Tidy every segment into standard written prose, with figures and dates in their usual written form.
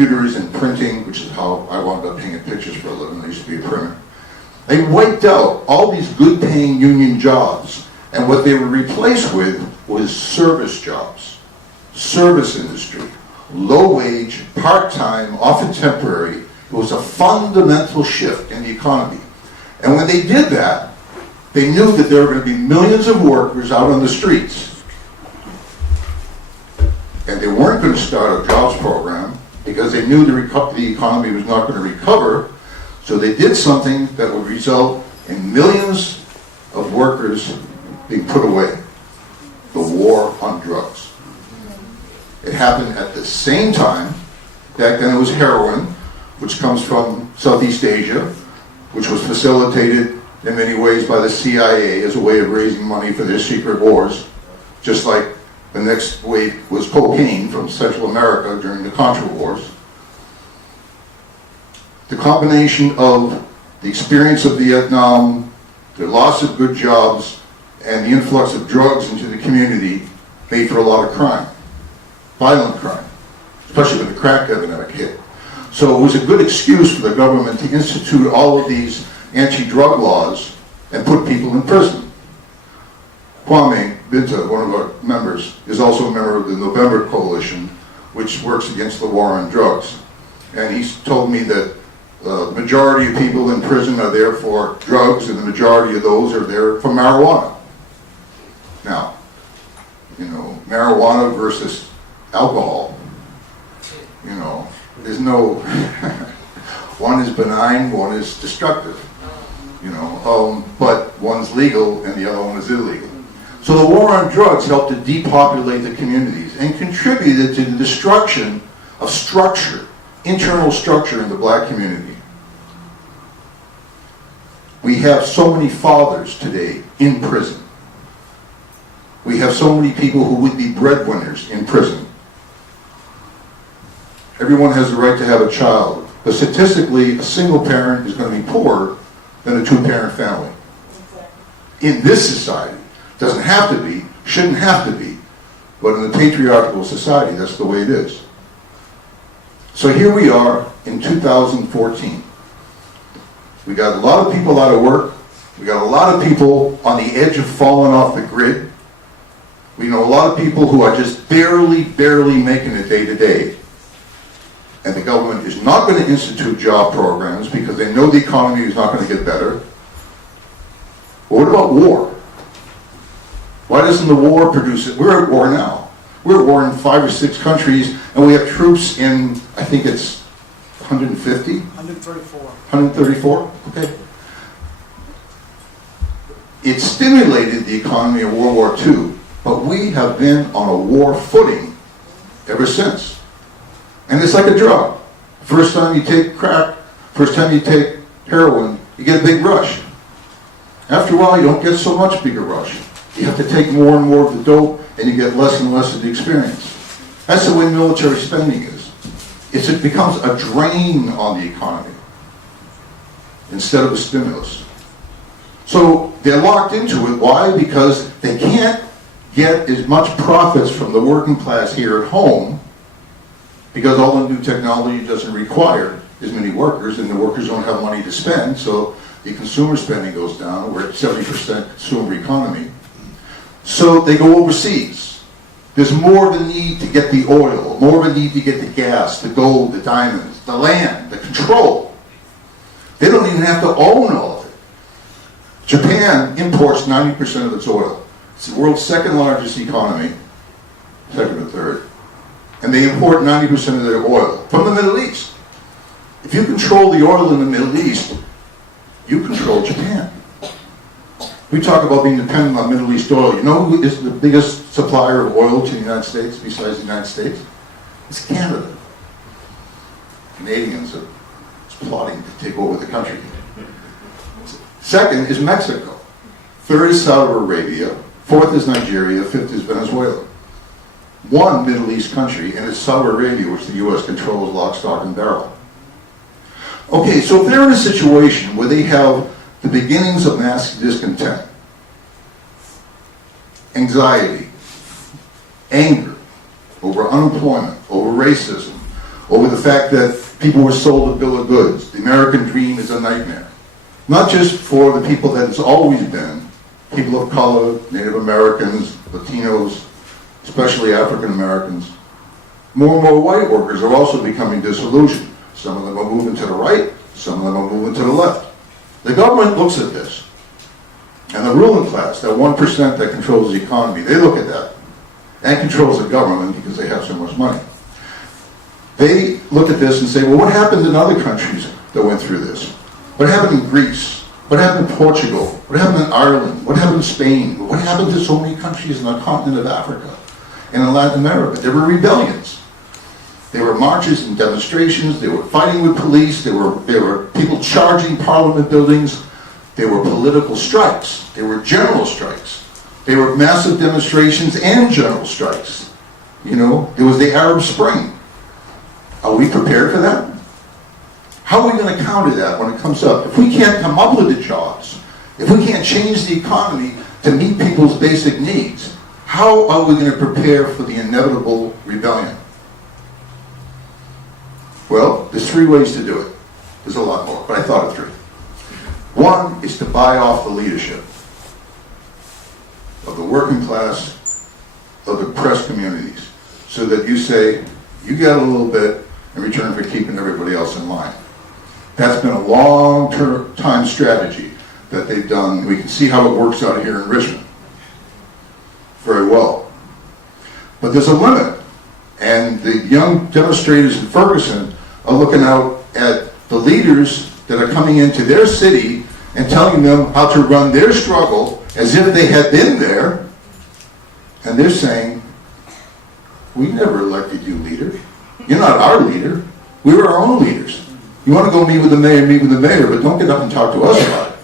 computers and printing, which is how I wound up painting pictures for a living. I used to be a printer. They wiped out all these good-paying union jobs, and what they were replaced with was service jobs, service industry, low-wage, part-time, often temporary. It was a fundamental shift in the economy. And when they did that, they knew that there were going to be millions of workers out on the streets. And they weren't going to start a jobs program because they knew the economy was not going to recover. So they did something that would result in millions of workers being put away. The war on drugs. It happened at the same time. Back then it was heroin, which comes from Southeast Asia, which was facilitated in many ways by the CIA as a way of raising money for their secret wars, just like the next wave was cocaine from Central America during the Contra Wars. The combination of the experience of Vietnam, the loss of good jobs, and the influx of drugs into the community made for a lot of crime, violent crime, especially when the crack epidemic hit. So it was a good excuse for the government to institute all of these anti-drug laws and put people in prison. Kwame Binta, one of our members, is also a member of the November Coalition, which works against the war on drugs. And he's told me that the majority of people in prison are there for drugs, and the majority of those are there for marijuana. Now, you know, marijuana versus alcohol, you know, there's no, one is benign, one is destructive, you know, but one's legal and the other one is illegal. So the war on drugs helped to depopulate the communities and contributed to the destruction of structure, internal structure in the black community. We have so many fathers today in prison. We have so many people who would be breadwinners in prison. Everyone has the right to have a child, but statistically, a single parent is going to be poorer than a two-parent family. In this society, doesn't have to be, shouldn't have to be, but in a patriarchal society, that's the way it is. So here we are in 2014. We got a lot of people out of work. We got a lot of people on the edge of falling off the grid. We know a lot of people who are just barely making it day to day. And the government is not going to institute job programs because they know the economy is not going to get better. But what about war? Why doesn't the war produce it? We're at war now. We're at war in 5 or 6 countries, and we have troops in, I think it's 150? 134. 134? Okay. It stimulated the economy of World War II, but we have been on a war footing ever since. And it's like a drug. First time you take crack, first time you take heroin, you get a big rush. After a while, you don't get so much bigger rush. You have to take more and more of the dope, and you get less and less of the experience. That's the way military spending is. It becomes a drain on the economy instead of a stimulus. So they're locked into it. Why? Because they can't get as much profits from the working class here at home because all the new technology doesn't require as many workers, and the workers don't have money to spend, so the consumer spending goes down. We're at 70% consumer economy. So they go overseas. There's more of a need to get the oil, more of a need to get the gas, the gold, the diamonds, the land, the control. They don't even have to own all of it. Japan imports 90% of its oil. It's the world's second largest economy, second or third. And they import 90% of their oil from the Middle East. If you control the oil in the Middle East, you control Japan. We talk about being dependent on Middle East oil. You know who is the biggest supplier of oil to the United States besides the United States? It's Canada. Canadians are plotting to take over the country. Second is Mexico. Third is Saudi Arabia. Fourth is Nigeria. Fifth is Venezuela. One Middle East country, and it's Saudi Arabia, which the U.S. controls lock, stock, and barrel. Okay, so if they're in a situation where they have the beginnings of mass discontent, anxiety, anger over unemployment, over racism, over the fact that people were sold a bill of goods. The American dream is a nightmare. Not just for the people that it's always been, people of color, Native Americans, Latinos, especially African Americans. More and more white workers are also becoming disillusioned. Some of them are moving to the right, some of them are moving to the left. The government looks at this. And the ruling class, that 1% that controls the economy, they look at that and controls the government because they have so much money. They look at this and say, well, what happened in other countries that went through this? What happened in Greece? What happened in Portugal? What happened in Ireland? What happened in Spain? What happened to so many countries in the continent of Africa and in Latin America? There were rebellions. There were marches and demonstrations. They were fighting with police. There were people charging parliament buildings. There were political strikes. There were general strikes. There were massive demonstrations and general strikes. You know, there was the Arab Spring. Are we prepared for that? How are we going to counter that when it comes up? If we can't come up with the jobs, if we can't change the economy to meet people's basic needs, how are we going to prepare for the inevitable rebellion? Well, there's 3 ways to do it. There's a lot more, but I thought of 3. One is to buy off the leadership of the working class, of the oppressed communities, so that you say, you get a little bit in return for keeping everybody else in line. That's been a long-time strategy that they've done. We can see how it works out here in Richmond very well. But there's a limit. And the young demonstrators in Ferguson are looking out at the leaders that are coming into their city and telling them how to run their struggle as if they had been there. And they're saying, we never elected you leader. You're not our leader. We were our own leaders. You want to go meet with the mayor, meet with the mayor, but don't get up and talk to us about it.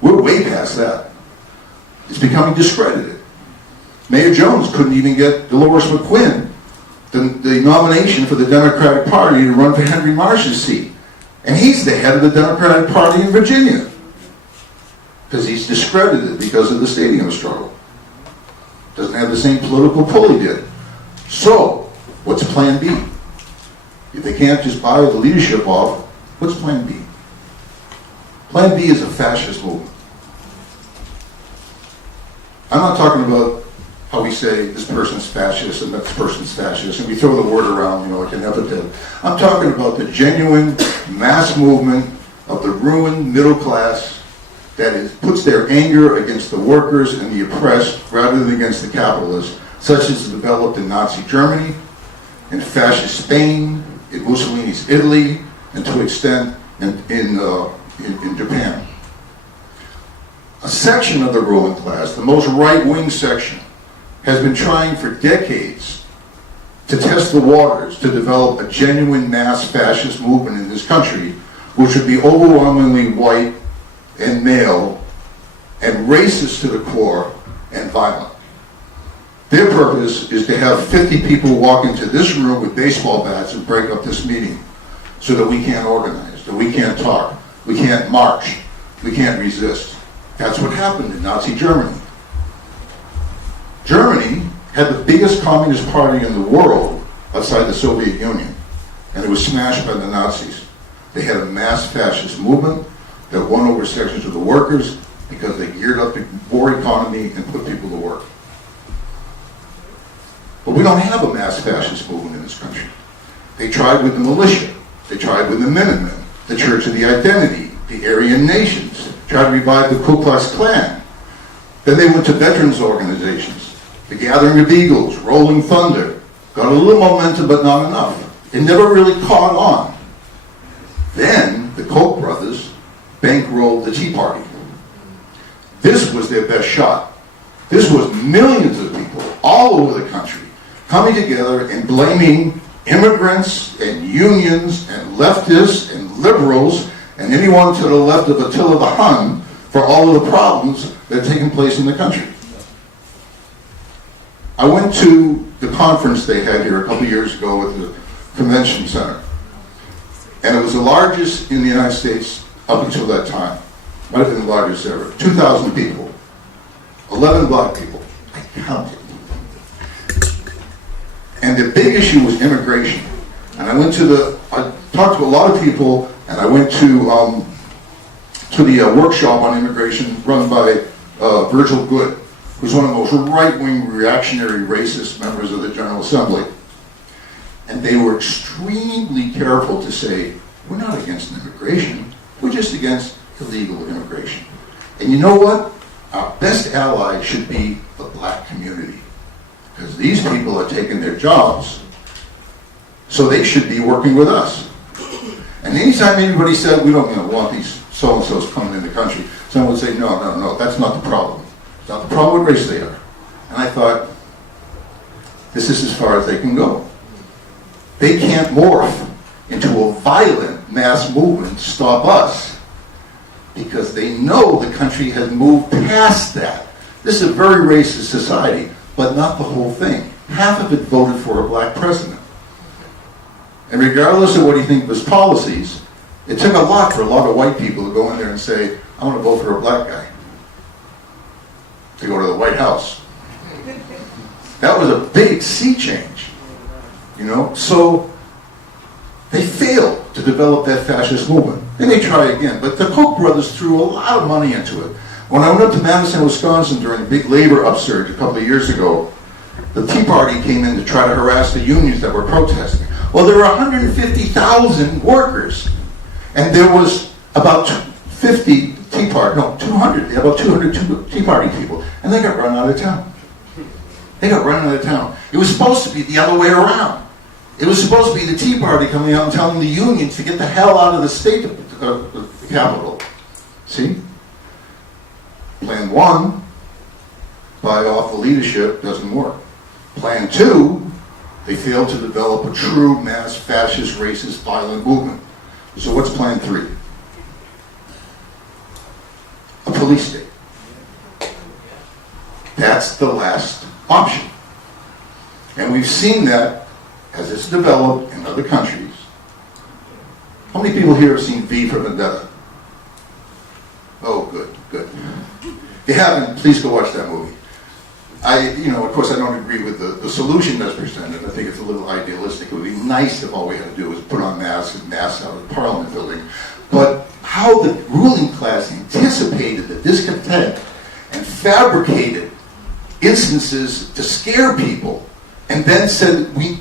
We're way past that. It's becoming discredited. Mayor Jones couldn't even get Dolores McQuinn the nomination for the Democratic Party to run for Henry Marsh's seat. And he's the head of the Democratic Party in Virginia. Because he's discredited because of the stadium struggle. Doesn't have the same political pull he did. So, what's plan B? If they can't just buy the leadership off, what's plan B? Plan B is a fascist movement. I'm not talking about how we say this person's fascist and that person's fascist, and we throw the word around, you know, like an epithet. I'm talking about the genuine mass movement of the ruined middle class that puts their anger against the workers and the oppressed rather than against the capitalists, such as developed in Nazi Germany, in fascist Spain, in Mussolini's Italy, and to an extent in Japan. A section of the ruling class, the most right-wing section, has been trying for decades to test the waters to develop a genuine mass fascist movement in this country, which would be overwhelmingly white and male and racist to the core and violent. Their purpose is to have 50 people walk into this room with baseball bats and break up this meeting so that we can't organize, that we can't talk, we can't march, we can't resist. That's what happened in Nazi Germany. Germany had the biggest communist party in the world outside the Soviet Union, and it was smashed by the Nazis. They had a mass fascist movement that won over sections of the workers because they geared up the war economy and put people to work. But we don't have a mass fascist movement in this country. They tried with the militia. They tried with the Minutemen, the Church of the Identity, the Aryan Nations, tried to revive the Ku Klux Klan. Then they went to veterans organizations, the Gathering of Eagles, Rolling Thunder. Got a little momentum, but not enough. It never really caught on. Then the Koch brothers bankrolled the Tea Party. This was their best shot. This was millions of people all over the country coming together and blaming immigrants and unions and leftists and liberals and anyone to the left of Attila the Hun for all of the problems that are taking place in the country. I went to the conference they had here a couple years ago at the convention center. And it was the largest in the United States up until that time. Might have been the largest ever. 2,000 people. 11 black people. I counted. And the big issue was immigration. And I talked to a lot of people, and I went to the workshop on immigration run by Virgil Good, who's one of the most right-wing, reactionary, racist members of the General Assembly. And they were extremely careful to say, we're not against immigration, we're just against illegal immigration. And you know what? Our best ally should be the black community, because these people are taking their jobs, so they should be working with us. And anytime anybody said, we don't want these so-and-sos coming in the country, someone would say, no, that's not the problem. It's not the problem with race they are. And I thought, this is as far as they can go. They can't morph into a violent mass movement to stop us, because they know the country has moved past that. This is a very racist society, but not the whole thing. Half of it voted for a black president. And regardless of what you think of his policies, it took a lot for a lot of white people to go in there and say, I want to vote for a black guy to go to the White House. That was a big sea change, So they failed to develop that fascist movement. They may try again, but the Koch brothers threw a lot of money into it. When I went up to Madison, Wisconsin during the big labor upsurge a couple of years ago, the Tea Party came in to try to harass the unions that were protesting. Well, there were 150,000 workers, and there was about 200 Tea Party people, and they got run out of town. It was supposed to be the other way around. It was supposed to be the Tea Party coming out and telling the unions to get the hell out of the state capital. See? Plan 1, buy off the leadership, doesn't work. Plan 2, they failed to develop a true mass fascist, racist, violent movement. So what's Plan 3? A police state. That's the last option. And we've seen that as it's developed in other countries. How many people here have seen V for Vendetta? Oh, good. If you haven't, please go watch that movie. Of course, I don't agree with the solution that's presented. I think it's a little idealistic. It would be nice if all we had to do was put on masks and mass out of the Parliament building. But how the ruling class anticipated the discontent and fabricated instances to scare people, and then said, we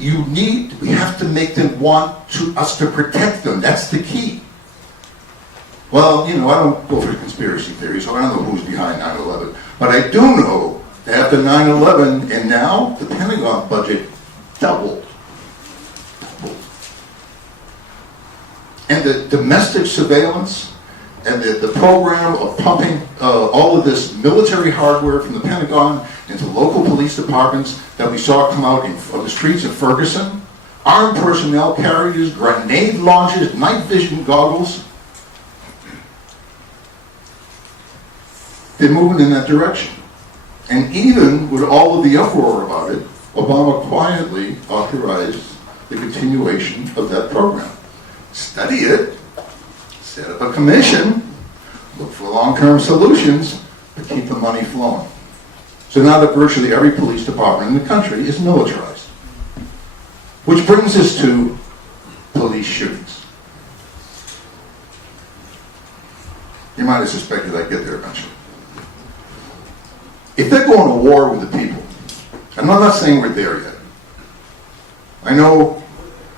have to make them want us to protect them. That's the key. Well, I don't go for conspiracy theories, so I don't know who's behind 9/11. But I do know that after 9/11 and now, the Pentagon budget doubled. And the domestic surveillance and the program of pumping all of this military hardware from the Pentagon into local police departments that we saw come out on the streets of Ferguson, armed personnel carriers, grenade launchers, night vision goggles. They're moving in that direction. And even with all of the uproar about it, Obama quietly authorized the continuation of that program. Study it, set up a commission, look for long-term solutions, but keep the money flowing. So now that virtually every police department in the country is militarized. Which brings us to police shootings. You might have suspected I'd get there eventually. If they're going to war with the people, and I'm not saying we're there yet. I know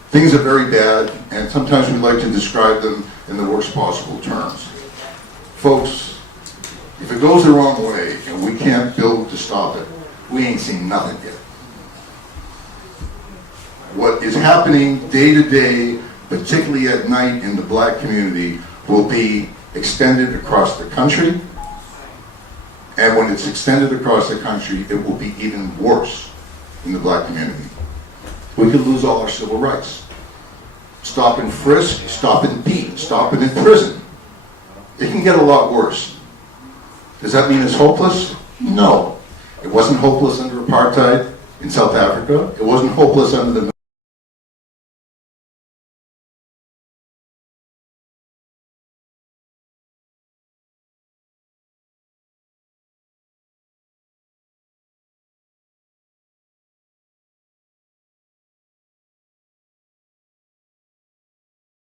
things are very bad, and sometimes we like to describe them in the worst possible terms. Folks, if it goes the wrong way and we can't build to stop it, we ain't seen nothing yet. What is happening day to day, particularly at night in the black community, will be extended across the country. And when it's extended across the country, it will be even worse in the black community. We could lose all our civil rights. Stop and frisk, stop and beat, stop and imprison. It can get a lot worse. Does that mean it's hopeless? No. It wasn't hopeless under apartheid in South Africa. It wasn't hopeless under the